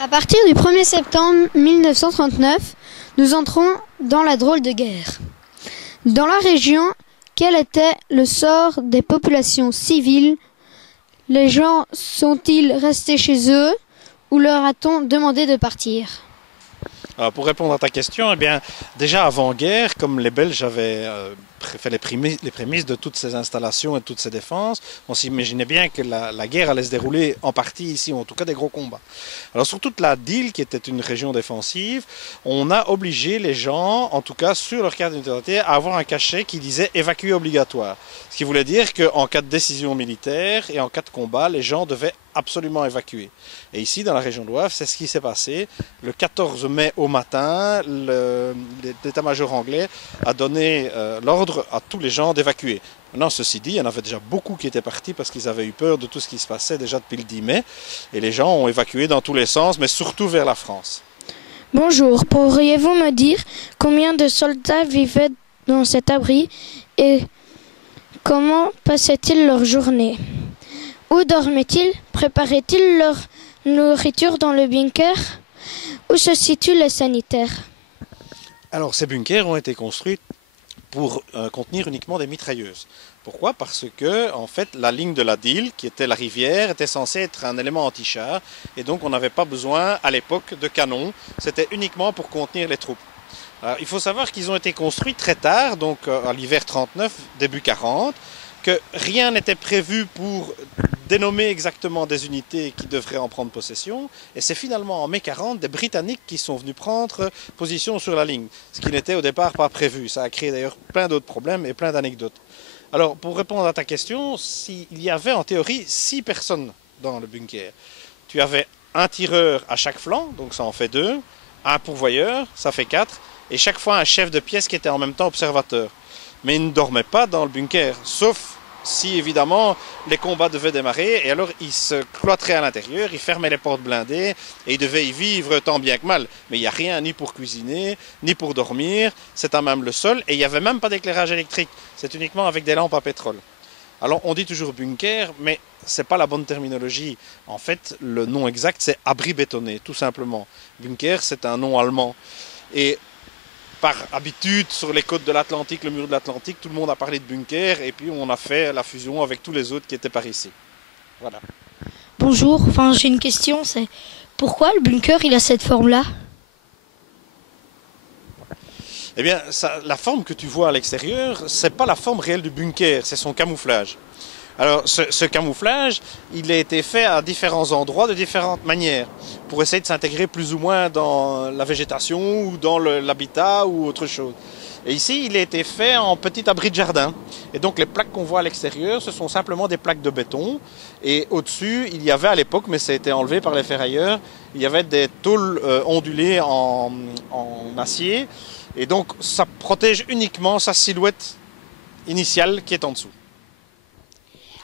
À partir du 1er septembre 1939, nous entrons dans la drôle de guerre. Dans la région, quel était le sort des populations civiles? Les gens sont-ils restés chez eux ou leur a-t-on demandé de partir? Alors pour répondre à ta question, eh bien, déjà avant-guerre, comme les Belges avaient fait les prémices de toutes ces installations et de toutes ces défenses, on s'imaginait bien que la guerre allait se dérouler en partie ici, ou en tout cas des gros combats. Alors sur toute la Dyle, qui était une région défensive, on a obligé les gens, en tout cas sur leur carte d'identité, à avoir un cachet qui disait évacuer obligatoire. Ce qui voulait dire qu'en cas de décision militaire et en cas de combat, les gens devaient absolument évacuer. Et ici, dans la région de l'Ouest, c'est ce qui s'est passé. Le 14 mai au matin, l'état-major anglais a donné l'ordre à tous les gens d'évacuer. Maintenant, ceci dit, il y en avait déjà beaucoup qui étaient partis parce qu'ils avaient eu peur de tout ce qui se passait déjà depuis le 10 mai. Et les gens ont évacué dans tous les sens, mais surtout vers la France. Bonjour, pourriez-vous me dire combien de soldats vivaient dans cet abri et comment passaient-ils leur journée? Où dormaient-ils? Préparaient-ils leur nourriture dans le bunker? Où se situent les sanitaires? Alors, ces bunkers ont été construits pour contenir uniquement des mitrailleuses. Pourquoi? Parce que, en fait, la ligne de la Dyle, qui était la rivière, était censée être un élément anti-char, et donc on n'avait pas besoin, à l'époque, de canons. C'était uniquement pour contenir les troupes. Alors, il faut savoir qu'ils ont été construits très tard, donc à l'hiver 39, début 40, que rien n'était prévu pour dénommer exactement des unités qui devraient en prendre possession. Et c'est finalement en mai 40 des Britanniques qui sont venus prendre position sur la ligne, ce qui n'était au départ pas prévu. Ça a créé d'ailleurs plein d'autres problèmes et plein d'anecdotes. Alors, pour répondre à ta question, il y avait en théorie 6 personnes dans le bunker. Tu avais un tireur à chaque flanc, donc ça en fait 2, un pourvoyeur, ça fait 4, et chaque fois un chef de pièce qui était en même temps observateur. Mais ils ne dormaient pas dans le bunker, sauf si évidemment les combats devaient démarrer, et alors ils se cloîtraient à l'intérieur, ils fermaient les portes blindées, et ils devaient y vivre tant bien que mal. Mais il n'y a rien ni pour cuisiner, ni pour dormir, c'est à même le sol, et il n'y avait même pas d'éclairage électrique, c'est uniquement avec des lampes à pétrole. Alors on dit toujours bunker, mais ce n'est pas la bonne terminologie. En fait, le nom exact c'est abri bétonné, tout simplement. Bunker, c'est un nom allemand. Et par habitude, sur les côtes de l'Atlantique, le mur de l'Atlantique, tout le monde a parlé de bunker et puis on a fait la fusion avec tous les autres qui étaient par ici. Voilà. Bonjour, j'ai une question, c'est pourquoi le bunker il a cette forme-là? Eh bien, la forme que tu vois à l'extérieur, c'est pas la forme réelle du bunker, c'est son camouflage. Alors, ce camouflage, il a été fait à différents endroits, de différentes manières, pour essayer de s'intégrer plus ou moins dans la végétation ou dans l'habitat ou autre chose. Et ici, il a été fait en petit abri de jardin. Et donc, les plaques qu'on voit à l'extérieur, ce sont simplement des plaques de béton. Et au-dessus, il y avait à l'époque, mais ça a été enlevé par les ferrailleurs, il y avait des tôles ondulées en acier. Et donc, ça protège uniquement sa silhouette initiale qui est en dessous.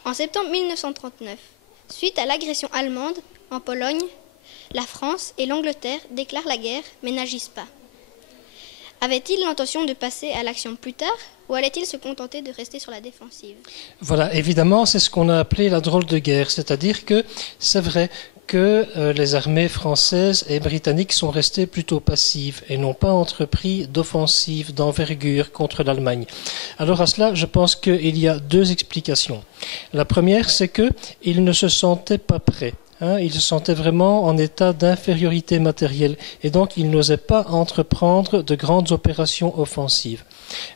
En septembre 1939, suite à l'agression allemande en Pologne, la France et l'Angleterre déclarent la guerre mais n'agissent pas. Avait-il l'intention de passer à l'action plus tard ou allait-il se contenter de rester sur la défensive? Voilà, évidemment, c'est ce qu'on a appelé la drôle de guerre, c'est-à-dire que c'est vrai que les armées françaises et britanniques sont restées plutôt passives et n'ont pas entrepris d'offensive d'envergure contre l'Allemagne. Alors à cela, je pense qu'il y a 2 explications. La première, c'est qu'ils ne se sentaient pas prêts. Ils se sentaient vraiment en état d'infériorité matérielle et donc ils n'osaient pas entreprendre de grandes opérations offensives.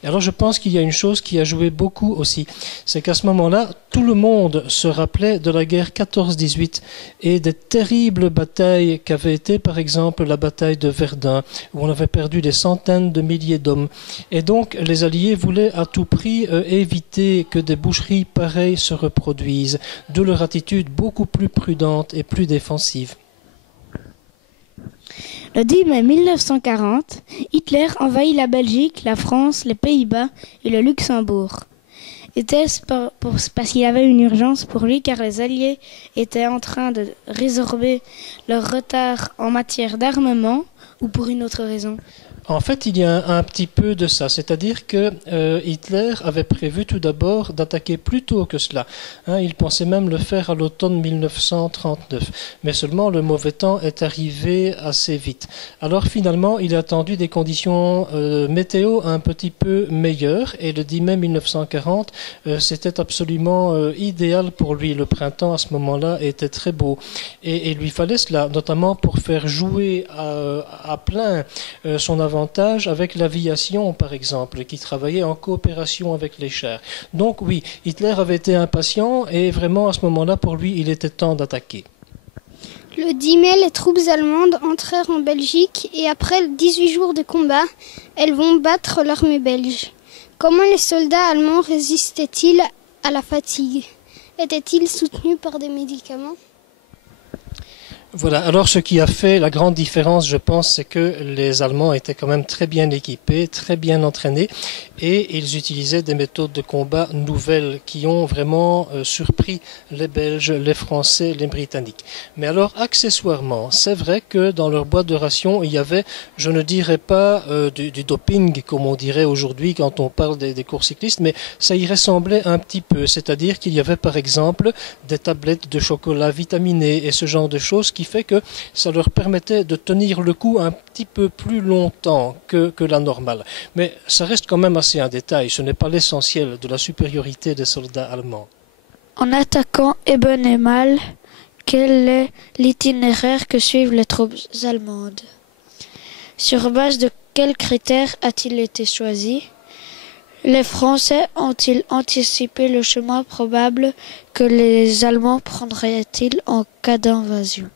Et alors je pense qu'il y a une chose qui a joué beaucoup aussi, c'est qu'à ce moment-là, tout le monde se rappelait de la guerre 14-18 et des terribles batailles qu'avait été par exemple la bataille de Verdun, où on avait perdu des centaines de milliers d'hommes. Et donc les Alliés voulaient à tout prix éviter que des boucheries pareilles se reproduisent, d'où leur attitude beaucoup plus prudente et plus défensive. Le 10 mai 1940, Hitler envahit la Belgique, la France, les Pays-Bas et le Luxembourg. Était-ce parce qu'il avait une urgence pour lui car les Alliés étaient en train de résorber leur retard en matière d'armement ou pour une autre raison? En fait, il y a un petit peu de ça, c'est-à-dire que Hitler avait prévu tout d'abord d'attaquer plus tôt que cela. Il pensait même le faire à l'automne 1939, mais seulement le mauvais temps est arrivé assez vite. Alors finalement, il a attendu des conditions météo un petit peu meilleures, et le 10 mai 1940, c'était absolument idéal pour lui. Le printemps à ce moment-là était très beau, et il lui fallait cela, notamment pour faire jouer à plein son avantage avec l'aviation, par exemple, qui travaillait en coopération avec les chars. Donc oui, Hitler avait été impatient et vraiment à ce moment-là, pour lui, il était temps d'attaquer. Le 10 mai, les troupes allemandes entrèrent en Belgique et après 18 jours de combat, elles vont battre l'armée belge. Comment les soldats allemands résistaient-ils à la fatigue? Étaient-ils soutenus par des médicaments? Voilà, alors ce qui a fait la grande différence, je pense, c'est que les Allemands étaient quand même très bien équipés, très bien entraînés, et ils utilisaient des méthodes de combat nouvelles qui ont vraiment surpris les Belges, les Français, les Britanniques. Mais alors, accessoirement, c'est vrai que dans leur boîte de ration, il y avait, je ne dirais pas du doping, comme on dirait aujourd'hui quand on parle des courses cyclistes, mais ça y ressemblait un petit peu, c'est-à-dire qu'il y avait par exemple des tablettes de chocolat vitaminé et ce genre de choses qui fait que ça leur permettait de tenir le coup un petit peu plus longtemps que la normale. Mais ça reste quand même assez un détail, ce n'est pas l'essentiel de la supériorité des soldats allemands. En attaquant Ebenemal, quel est l'itinéraire que suivent les troupes allemandes? Sur base de quels critères a-t-il été choisi? Les Français ont-ils anticipé le chemin probable que les Allemands prendraient-ils en cas d'invasion?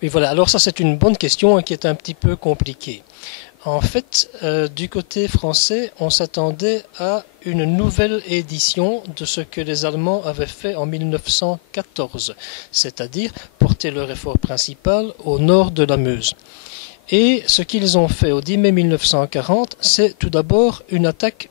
Oui, voilà. Alors ça, c'est une bonne question qui est un petit peu compliquée. En fait, du côté français, on s'attendait à une nouvelle édition de ce que les Allemands avaient fait en 1914, c'est-à-dire porter leur effort principal au nord de la Meuse. Et ce qu'ils ont fait au 10 mai 1940, c'est tout d'abord une attaque,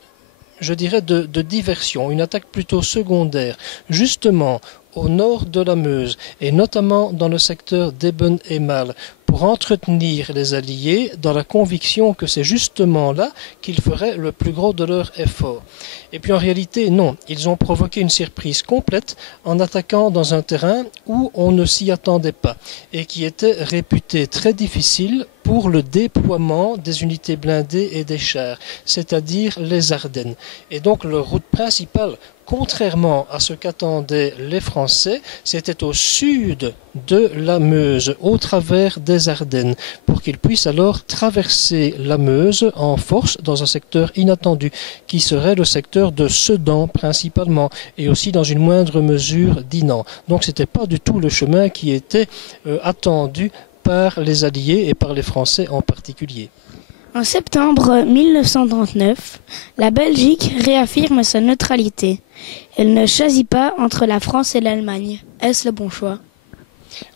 je dirais, de diversion, une attaque plutôt secondaire, justement au nord de la Meuse, et notamment dans le secteur d'Eben-Emal, pour entretenir les Alliés dans la conviction que c'est justement là qu'ils feraient le plus gros de leur effort. Et puis en réalité, non, ils ont provoqué une surprise complète en attaquant dans un terrain où on ne s'y attendait pas, et qui était réputé très difficile pour le déploiement des unités blindées et des chars, c'est-à-dire les Ardennes. Et donc leur route principale, contrairement à ce qu'attendaient les Français, c'était au sud de la Meuse, au travers des Ardennes, pour qu'ils puissent alors traverser la Meuse en force dans un secteur inattendu, qui serait le secteur de Sedan principalement, et aussi dans une moindre mesure d'Inan. Donc ce n'était pas du tout le chemin qui était attendu par les Alliés et par les Français en particulier. En septembre 1939, la Belgique réaffirme sa neutralité. Elle ne choisit pas entre la France et l'Allemagne. Est-ce le bon choix?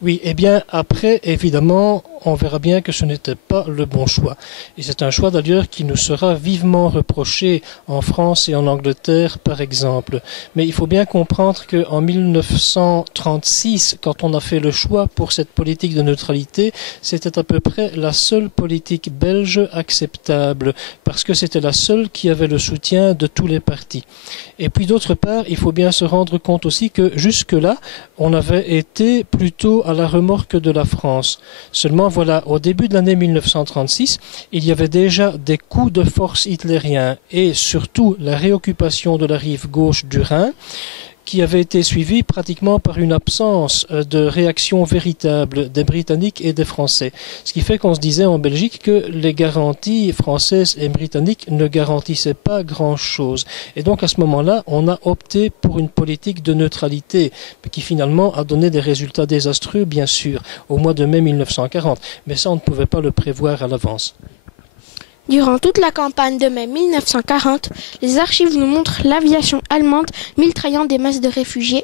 Oui, eh bien après, évidemment, on verra bien que ce n'était pas le bon choix. Et c'est un choix d'ailleurs qui nous sera vivement reproché en France et en Angleterre, par exemple. Mais il faut bien comprendre qu'en 1936, quand on a fait le choix pour cette politique de neutralité, c'était à peu près la seule politique belge acceptable, parce que c'était la seule qui avait le soutien de tous les partis. Et puis d'autre part, il faut bien se rendre compte aussi que jusque-là, on avait été plutôt à la remorque de la France. Seulement, voilà, au début de l'année 1936, il y avait déjà des coups de force hitlériens et surtout la réoccupation de la rive gauche du Rhin, qui avait été suivi pratiquement par une absence de réaction véritable des Britanniques et des Français. Ce qui fait qu'on se disait en Belgique que les garanties françaises et britanniques ne garantissaient pas grand-chose. Et donc à ce moment-là, on a opté pour une politique de neutralité qui finalement a donné des résultats désastreux, bien sûr, au mois de mai 1940. Mais ça, on ne pouvait pas le prévoir à l'avance. Durant toute la campagne de mai 1940, les archives nous montrent l'aviation allemande mitraillant des masses de réfugiés.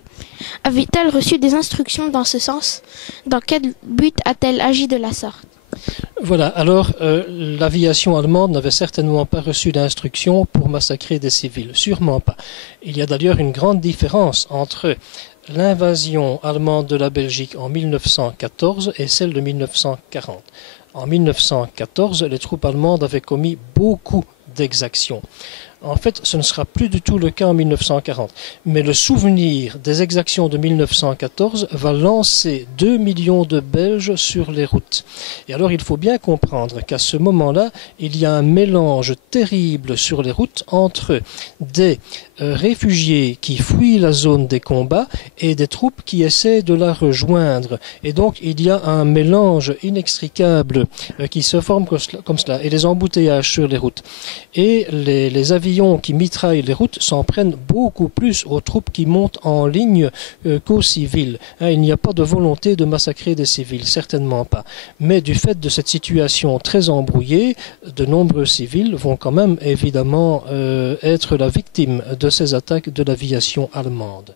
Avait-elle reçu des instructions dans ce sens? Dans quel but a-t-elle agi de la sorte? Voilà, alors l'aviation allemande n'avait certainement pas reçu d'instructions pour massacrer des civils, sûrement pas. Il y a d'ailleurs une grande différence entre l'invasion allemande de la Belgique en 1914 et celle de 1940. En 1914, les troupes allemandes avaient commis beaucoup d'exactions. En fait, ce ne sera plus du tout le cas en 1940. Mais le souvenir des exactions de 1914 va lancer 2 millions de Belges sur les routes. Et alors, il faut bien comprendre qu'à ce moment-là, il y a un mélange terrible sur les routes entre des réfugiés qui fuient la zone des combats et des troupes qui essaient de la rejoindre. Et donc, il y a un mélange inextricable qui se forme comme cela. Et les embouteillages sur les routes. Et les avions qui mitraillent les routes s'en prennent beaucoup plus aux troupes qui montent en ligne qu'aux civils. Il n'y a pas de volonté de massacrer des civils, certainement pas. Mais du fait de cette situation très embrouillée, de nombreux civils vont quand même évidemment être la victime de ces attaques de l'aviation allemande.